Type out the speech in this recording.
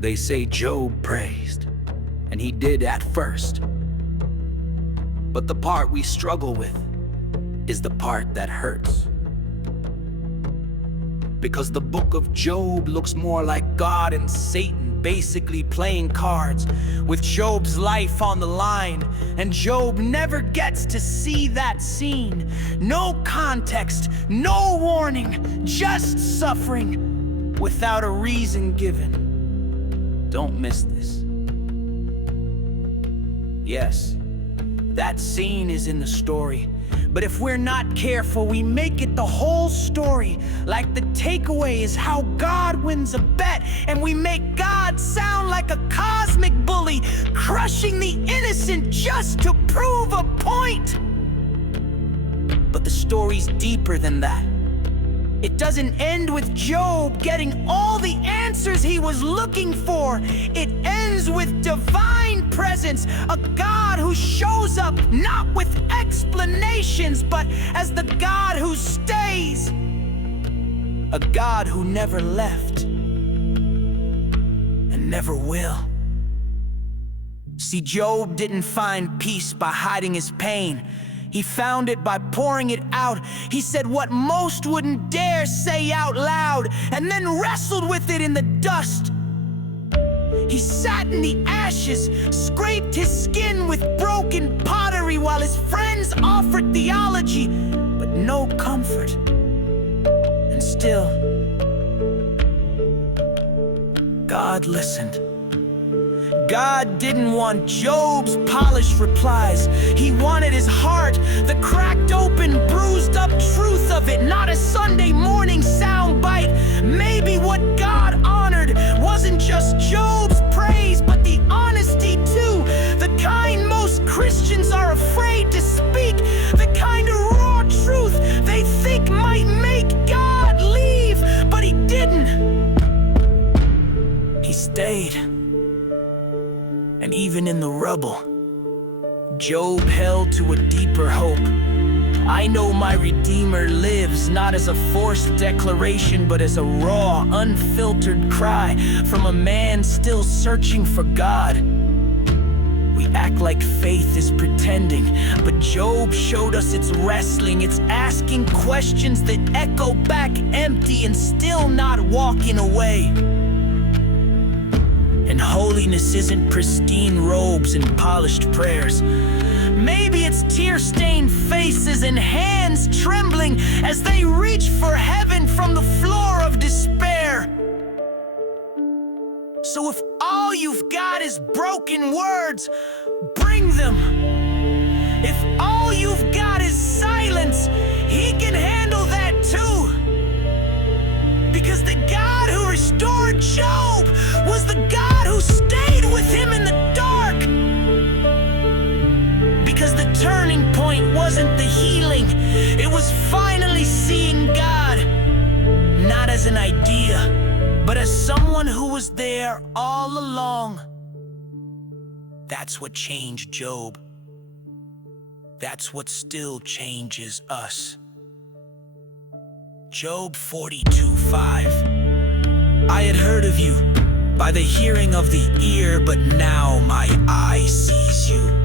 They say Job praised, and he did at first. But the part we struggle with is the part that hurts. Because the book of Job looks more like God and Satan basically playing cards with Job's life on the line, and Job never gets to see that scene. No context, no warning, just suffering without a reason given. Don't miss this. Yes, that scene is in the story, but if we're not careful, we make it the whole story. Like the takeaway is how God wins a bet, and we make God sound like a cosmic bully, crushing the innocent just to prove a point. But the story's deeper than that. It doesn't end with Job getting all the answers he was looking for. It ends with divine presence, a God who shows up not with explanations, but as the God who stays, a God who never left and never will. See, Job didn't find peace by hiding his pain. He found it by pouring it out. He said what most wouldn't dare say out loud, and then wrestled with it in the dust. He sat in the ashes, scraped his skin with broken pottery while his friends offered theology, but no comfort. And still, God listened. God didn't want Job's polished replies. He wanted his heart, the cracked open, bruised up truth of it, not a Sunday morning soundbite. Maybe what God honored wasn't just Job's praise, but the honesty too. The kind most Christians are afraid to speak. The kind of raw truth they think might make God leave, but he didn't. He stayed. And even in the rubble, Job held to a deeper hope. I know my Redeemer lives, not as a forced declaration, but as a raw, unfiltered cry from a man still searching for God. We act like faith is pretending, but Job showed us it's wrestling. It's asking questions that echo back empty and still not walking away. And holiness isn't pristine robes and polished prayers. Maybe it's tear-stained faces and hands trembling as they reach for heaven from the floor of despair. So if all you've got is broken words, bring them. If all you've got is silence, he can handle that too. Because the God who restored Job was the God who stayed with him in the dark. Because the turning point wasn't the healing, it was finally seeing God, not as an idea, but as someone who was there all along. That's what changed Job. That's what still changes us. Job 42:5. I had heard of you by the hearing of the ear, but now my eye sees you.